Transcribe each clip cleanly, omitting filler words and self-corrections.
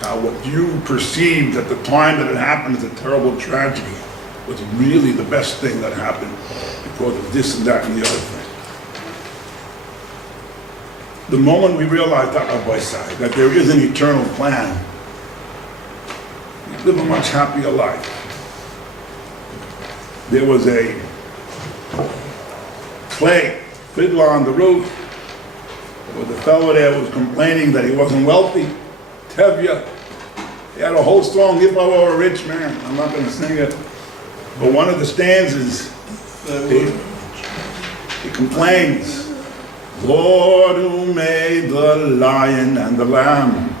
how what you perceived at the time that it happened as a terrible tragedy was really the best thing that happened because of this and that and the other thing. The moment we realize that, Rabbi Sai, that there is an eternal plan, we live a much happier life. There was a clay fiddler on the roof. There was a fellow there who was complaining that he wasn't wealthy. Tevya. He had a whole song, if I were a rich man. I'm not going to sing it. But one of the stanzas, he complains, Lord, who made the lion and the lamb,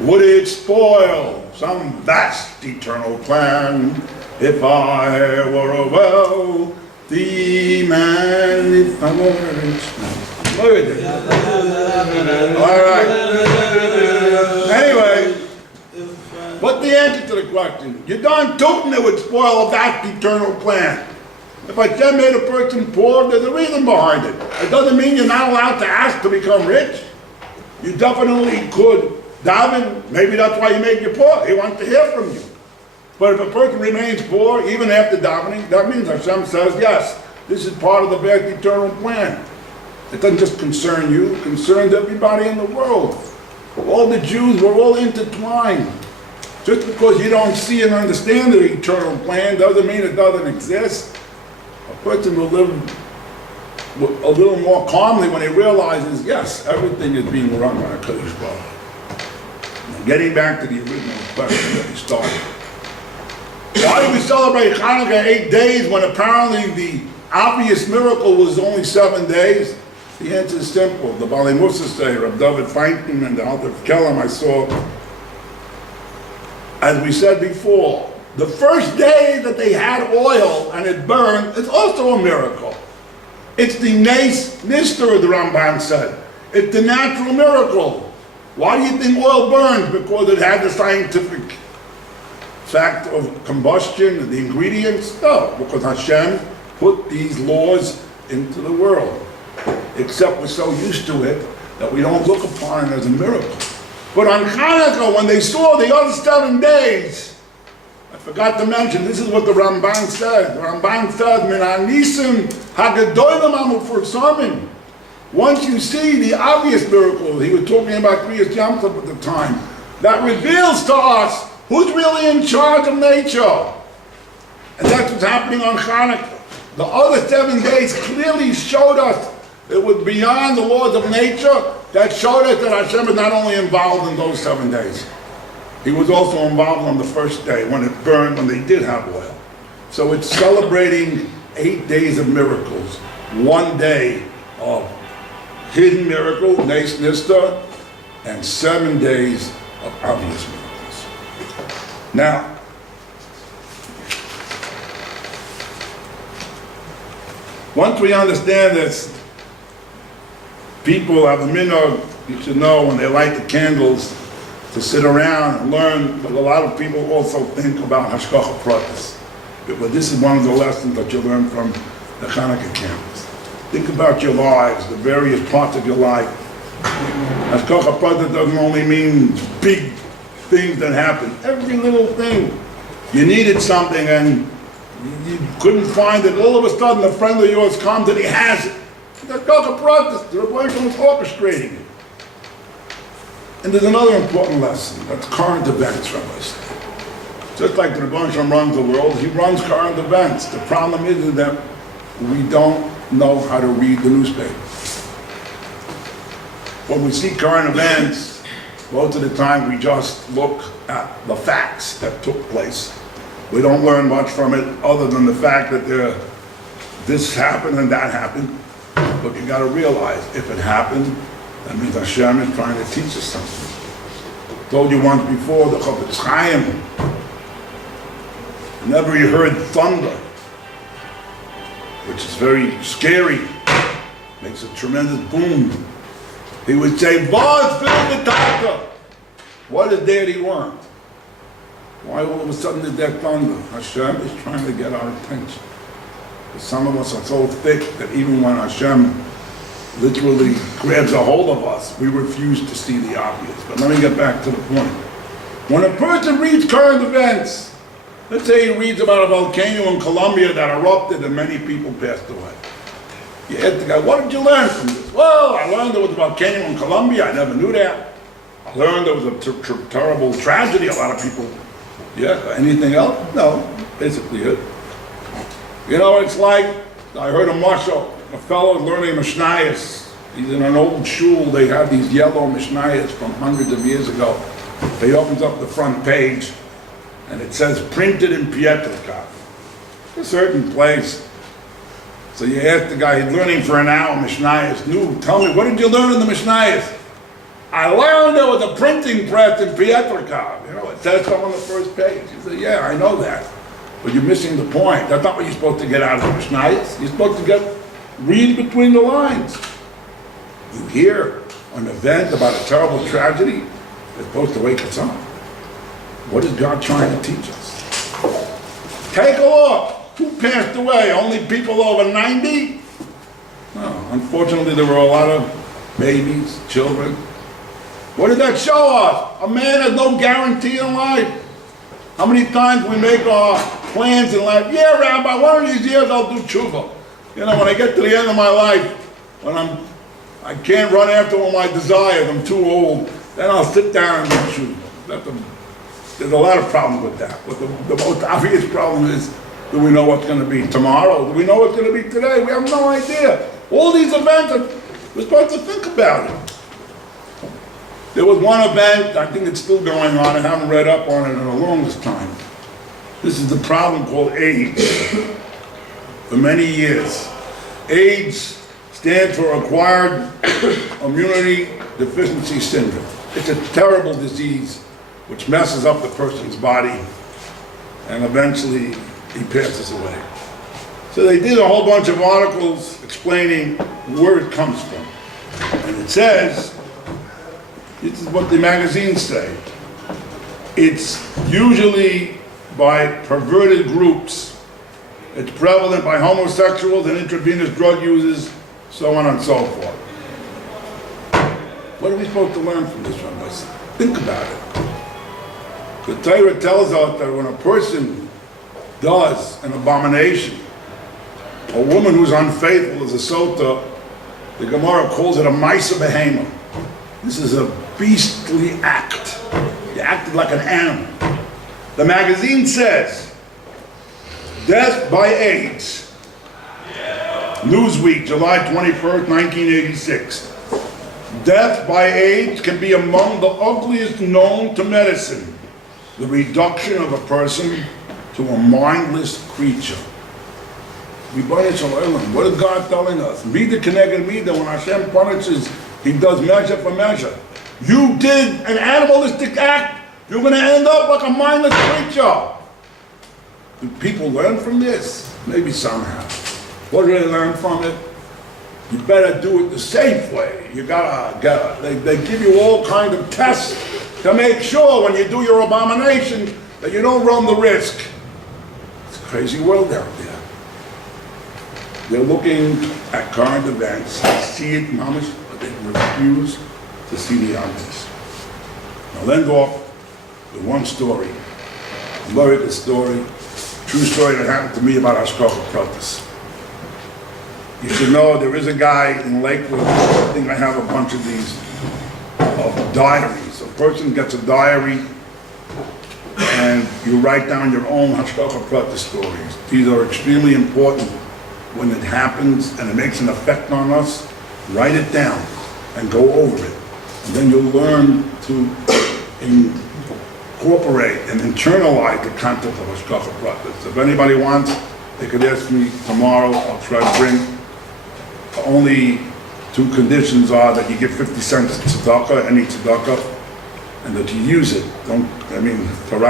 would it spoil some vast eternal plan if I were a wealthy man, if I were a rich man? Look at it. All right. Anyway, what's the answer to the question? You darn tootin' it would spoil a vast eternal plan. If Hashem made a person poor, there's a reason behind it. It doesn't mean you're not allowed to ask to become rich. You definitely could daven. Maybe that's why he made you poor. He wants to hear from you. But if a person remains poor, even after davening, that means Hashem says, yes, this is part of the vast eternal plan. It doesn't just concern you, it concerns everybody in the world. All the Jews were all intertwined. Just because you don't see and understand the eternal plan doesn't mean it doesn't exist. A person will live a little more calmly when he realizes, yes, everything is being run by a Kodesh Baruch. Getting back to the original question that we started. Why do we celebrate Chanukah 8 days when apparently the obvious miracle was only 7 days? The answer is simple. The Bali Musa say, Reb David Feinstein and the Alter Kellam I saw, as we said before, the first day that they had oil and it burned is also a miracle. It's the Nes Nister, the Ramban said. It's the natural miracle. Why do you think oil burns? Because it had the scientific fact of combustion, the ingredients? No, because Hashem put these laws into the world. Except we're so used to it that we don't look upon it as a miracle. But on Chanukah, when they saw the other 7 days, I forgot to mention, this is what the Ramban said. The Ramban said, Min hanisim hagadolim hamufursamin. Once you see the obvious miracle, he was talking about Kriyas Yom Tov at the time, that reveals to us who's really in charge of nature. And that's what's happening on Chanukah. The other 7 days clearly showed us it was beyond the laws of nature that showed us that Hashem is not only involved in those 7 days. He was also involved on the first day when it burned, when they did have oil. So it's celebrating 8 days of miracles. 1 day of hidden miracle, Nes Nista, and 7 days of obvious miracles. Now, once we understand this, people have a minhag, you should know, when they light the candles, to sit around and learn, but a lot of people also think about Hashgacha Pratis. But this is one of the lessons that you learn from the Chanukah candles. Think about your lives, the various parts of your life. Hashgacha Pratis doesn't only mean big things that happen. Every little thing. You needed something and you couldn't find it. All of a sudden a friend of yours comes and he has it. Hashgacha Pratis, the Rebbe was orchestrating it. And there's another important lesson, that's current events, Rabbi said. Just like the Rebbe runs the world, he runs current events. The problem is that we don't know how to read the newspaper. When we see current events, most of the time we just look at the facts that took place. We don't learn much from it other than the fact that this happened and that happened. But you got to realize, if it happened, that means Hashem is trying to teach us something. I told you once before, the Chofetz Chaim, whenever he heard thunder, which is very scary, makes a tremendous boom, he would say, Vaz fill the taka. What does Daddy want? Why all of a sudden is there thunder? Hashem is trying to get our attention. But some of us are so thick that even when Hashem literally grabs a hold of us, we refuse to see the obvious. But let me get back to the point. When a person reads current events, let's say he reads about a volcano in Colombia that erupted and many people passed away. You ask the guy, what did you learn from this? Well, I learned there was a volcano in Colombia. I never knew that. I learned there was a terrible tragedy. A lot of people, yeah, anything else? No, basically it. You know, it's like, I heard a marshal, a fellow learning Mishnayos. He's in an old shul. They have these yellow Mishnayos from hundreds of years ago. He opens up the front page, and it says, printed in Pietrka, a certain place. So you ask the guy, he's learning for an hour, Mishnayos. No, tell me, what did you learn in the Mishnayos? I learned there was a printing press in Pietrka. You know, it says so on the first page. He said, yeah, I know that. But you're missing the point. That's not what you're supposed to get out of the Mishnayos. You're supposed to read between the lines. You hear an event about a terrible tragedy, it's supposed to wake us up. What is God trying to teach us? Take a look. Who passed away? Only people over 90? No, unfortunately there were a lot of babies, children. What did that show us? A man has no guarantee in life. How many times we make our plans in life? Yeah, Rabbi, one of these years I'll do tshuva. You know, when I get to the end of my life, when I can't run after all my desires, I'm too old, then I'll sit down and do tshuva. There's a lot of problems with that. But the most obvious problem is, do we know what's going to be tomorrow? Do we know what's going to be today? We have no idea. All these events, we're supposed to think about it. There was one event, I think it's still going on, I haven't read up on it in the longest time. This is the problem called AIDS. For many years, AIDS stands for Acquired Immunity Deficiency Syndrome. It's a terrible disease which messes up the person's body, and eventually he passes away. So they did a whole bunch of articles explaining where it comes from. And it says, this is what the magazines say, it's usually by perverted groups. It's prevalent by homosexuals and intravenous drug users, so on and so forth. What are we supposed to learn from this one? Let's think about it. The Torah tells us that when a person does an abomination, a woman who's unfaithful is a sota, the Gemara calls it a maisa behemoth. This is a beastly act. You acted like an animal. The magazine says, death by AIDS. Newsweek, July 21st, 1986. Death by AIDS can be among the ugliest known to medicine. The reduction of a person to a mindless creature. What is God telling us? Mida keneged mida. When Hashem punishes, He does measure for measure. You did an animalistic act, you're going to end up like a mindless creature. Do people learn from this? Maybe somehow. What do they learn from it? You better do it the safe way. You gotta they give you all kinds of tests to make sure when you do your abomination that you don't run the risk. It's a crazy world out there. They're looking at current events, they see it, mamish, but they refuse to see the obvious. I'll end off with one story, a very good story, true story that happened to me about Ashkocha Pratis. You should know there is a guy in Lakewood, I think I have a bunch of these diaries. A person gets a diary and you write down your own Ashkocha Pratis stories. These are extremely important when it happens and it makes an effect on us. Write it down and go over it. And then you'll learn to incorporate and internalize the content of Ashkocha Pratis. If anybody wants, they could ask me tomorrow. I'll try to bring. The only two conditions are that you give 50 cents to tzedakah, any tzedakah, and that you use it. To write